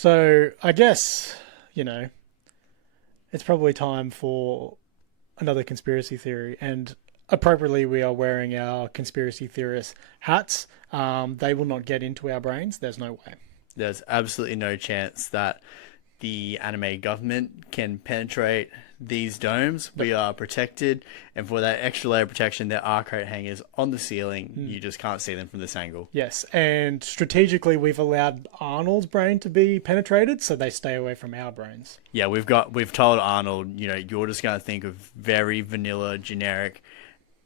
So I guess, you know, it's probably time for another conspiracy theory. And appropriately, we are wearing our conspiracy theorist hats. They will not get into our brains. There's no way. There's absolutely no chance that the anime government can penetrate these domes. Yep. We are protected, and for that extra layer of protection, there are coat hangers on the ceiling. Mm. You just can't see them from this angle. Yes. And strategically, we've allowed Arnold's brain to be penetrated so they stay away from our brains. Yeah, we've told Arnold, you're just gonna think of very vanilla, generic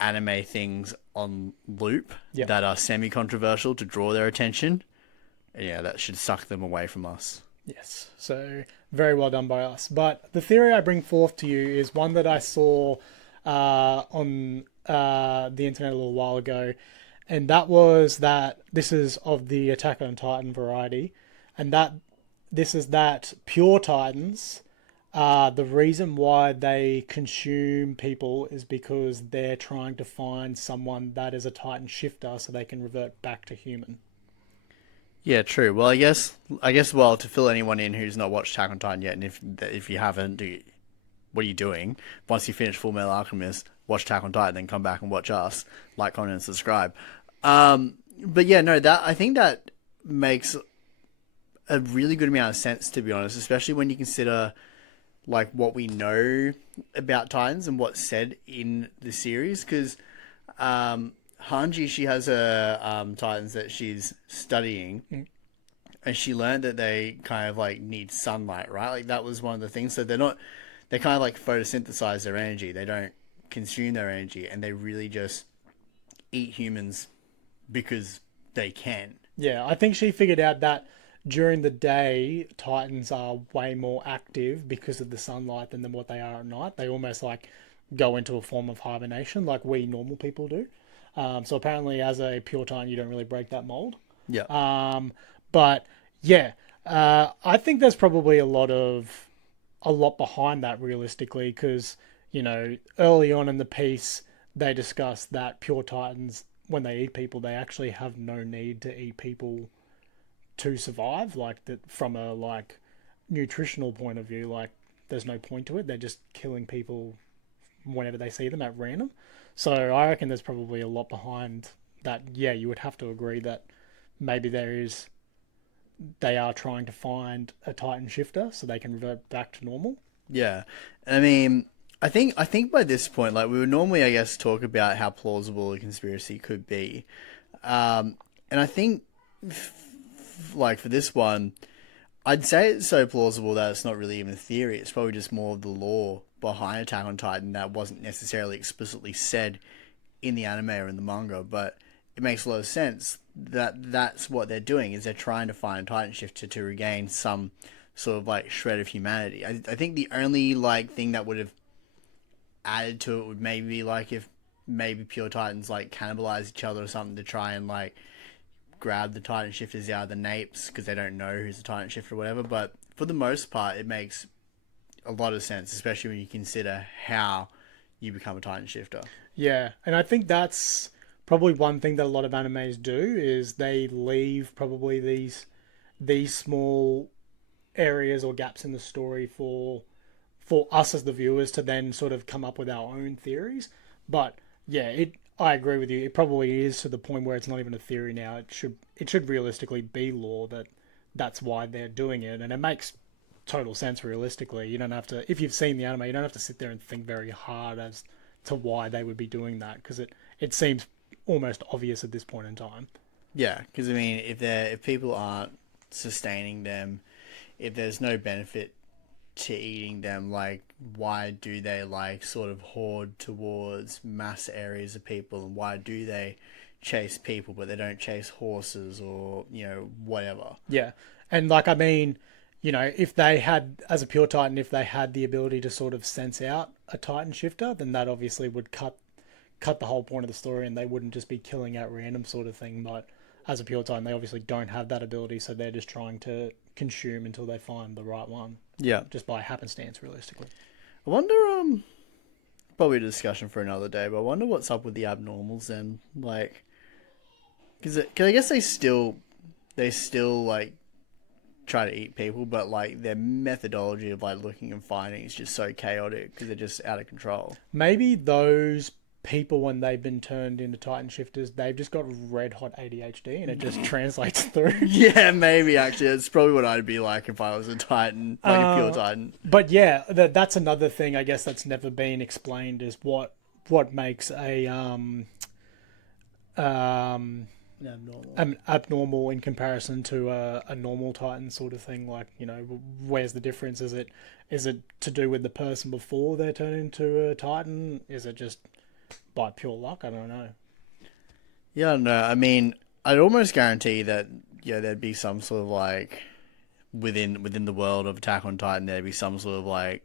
anime things on loop Yep. that are semi-controversial to draw their attention. Yeah, that should suck them away from us. Yes, so very well done by us. But the theory I bring forth to you is one that I saw on the internet a little while ago, and that was that this is of the Attack on Titan variety, and that this is that pure Titans. The reason why they consume people is because they're trying to find someone that is a Titan shifter so they can revert back to human. Yeah, true. Well, well, to fill anyone in who's not watched Attack on Titan yet, and if you haven't, what are you doing? Once you finish Full Metal Alchemist, watch Attack on Titan, then come back and watch us. Like, comment, and subscribe. But yeah, no, that I think that makes a really good amount of sense, to be honest, especially when you consider like what we know about Titans and what's said in the series. Because Hanji, she has her Titans that she's studying, Mm. and she learned that they kind of like need sunlight, right? Like that was one of the things. So they're not, they kind of like photosynthesize their energy. They don't consume their energy, and they really just eat humans because they can. Yeah, I think she figured out that during the day, Titans are way more active because of the sunlight than what they are at night. They almost like go into a form of hibernation like we normal people do. So apparently, as a pure Titan, you don't really break that mold. Yeah. But yeah, I think there's probably a lot behind that realistically because early on in the piece they discuss that pure Titans when they eat people they actually have no need to eat people to survive like that from a like nutritional point of view like there's no point to it they're just killing people whenever they see them at random so I reckon there's probably a lot behind that yeah you would have to agree that maybe they are trying to find a Titan shifter so they can revert back to normal. Yeah. I mean, I think by this point, like we would normally, I guess, talk about how plausible a conspiracy could be, and I think, like for this one, I'd say it's so plausible that it's not really even a theory. It's probably just more of the lore behind Attack on Titan that wasn't necessarily explicitly said in the anime or in the manga, but it makes a lot of sense that that's what they're doing is they're trying to find a Titan shifter to regain some sort of like shred of humanity. I think the only like thing that would have added to it would maybe be like if maybe pure Titans like cannibalize each other or something to try and like grab the Titan shifters out of the napes because they don't know who's the Titan shifter or whatever. But for the most part, it makes a lot of sense, especially when you consider how you become a Titan shifter. Yeah, and I think that's probably one thing that a lot of animes do is they leave probably these small areas or gaps in the story for us as the viewers to then sort of come up with our own theories. But yeah, it I agree with you. It probably is to the point where it's not even a theory now. It should realistically be law that that's why they're doing it, and it makes total sense realistically. You don't have to if you've seen the anime, you don't have to sit there and think very hard as to why they would be doing that because it seems almost obvious at this point in time. Yeah, because I mean, if people aren't sustaining them, if there's no benefit to eating them, like why do they like sort of hoard towards mass areas of people, and why do they chase people but they don't chase horses or whatever? Yeah. And like I mean, if they had as a pure Titan, if they had the ability to sort of sense out a Titan shifter, then that obviously would cut the whole point of the story and they wouldn't just be killing at random sort of thing. But as a pure Titan, they obviously don't have that ability, so they're just trying to consume until they find the right one. Yeah, Just by happenstance, realistically. I wonder. Probably a discussion for another day, but I wonder what's up with the abnormals then, like, because I guess they still like try to eat people, but like their methodology of like looking and finding is just so chaotic because they're just out of control. Maybe those people, when they've been turned into Titan shifters, they've just got red hot ADHD and it just translates through. Yeah, maybe actually. That's probably what I'd be like if I was a Titan, like a pure Titan. But yeah, that's another thing I guess that's never been explained is what makes a abnormal in comparison to a normal Titan sort of thing. Like, you know, where's the difference? Is it to do with the person before they're turned into a Titan? Is it just by pure luck? I don't know. Yeah, no, I mean, I'd almost guarantee that there'd be some sort of like within the world of Attack on Titan, there'd be some sort of like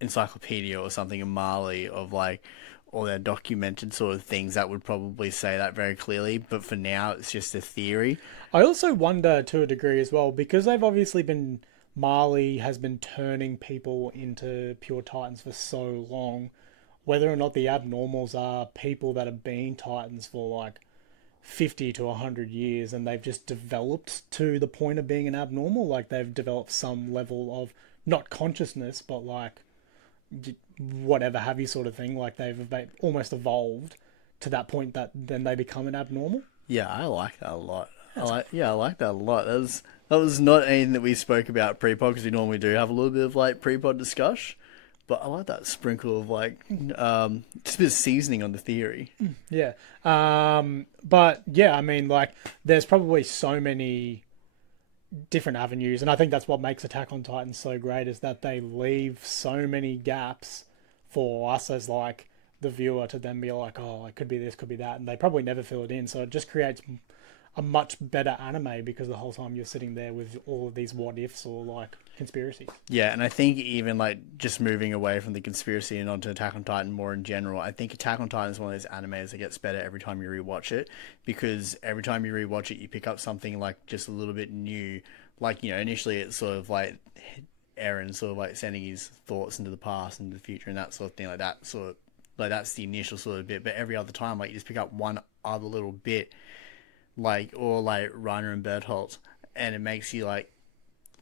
encyclopedia or something in Mali of like all their documented sort of things that would probably say that very clearly. But for now, it's just a theory. I also wonder to a degree as well, because they've obviously been, Mali has been turning people into pure Titans for so long, whether or not the abnormals are people that have been Titans for like 50 to 100 years and they've just developed to the point of being an abnormal. Like they've developed some level of not consciousness, but like whatever have you sort of thing. Like they've almost evolved to that point that then they become an abnormal. Yeah, I like that a lot. I like that a lot. That was not anything that we spoke about pre-pod because we normally do have a little bit of like pre-pod discussion. But I like that sprinkle of like just a bit of seasoning on the theory. Yeah. But yeah, I mean, like there's probably so many different avenues, and I think that's what makes Attack on Titan so great is that they leave so many gaps for us as like the viewer to then be like, oh, it could be this, could be that, and they probably never fill it in. So it just creates a much better anime because the whole time you're sitting there with all of these what ifs or like conspiracies. Yeah, and I think even like just moving away from the conspiracy and onto Attack on Titan more in general, I think Attack on Titan is one of those animes that gets better every time you rewatch it, because every time you rewatch it, you pick up something like just a little bit new. Like, you know, initially it's sort of like Eren sort of like sending his thoughts into the past and the future and that sort of thing, like that sort of like that's the initial sort of bit. But every other time, like you just pick up one other little bit, like or like Reiner and Bertholdt, and it makes you like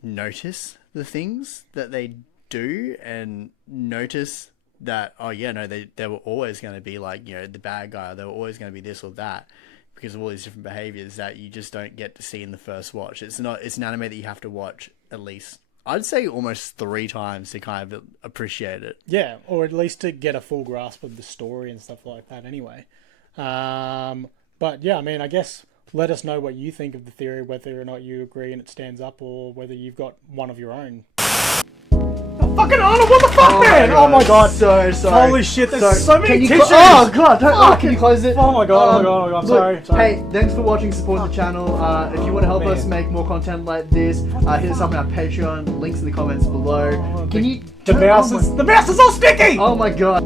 notice the things that they do and notice that, oh yeah, no, they were always going to be like, you know, the bad guy, they were always going to be this or that because of all these different behaviors that you just don't get to see in the first watch. It's an anime that you have to watch at least, I'd say, almost 3 times to kind of appreciate it. Yeah, or at least to get a full grasp of the story and stuff like that anyway. But yeah, I mean, I guess let us know what you think of the theory, whether or not you agree and it stands up, or whether you've got one of your own. Fucking Arnold, what the fuck, man? Oh my god. So sorry. Holy shit, there's so many tissues. Oh god, can you close it? Oh my god, I'm sorry. Hey, thanks for watching, support the channel. If you want to help us make more content like this, hit us up on our Patreon, links in the comments below. Can you... The mouse is all sticky! Oh my god.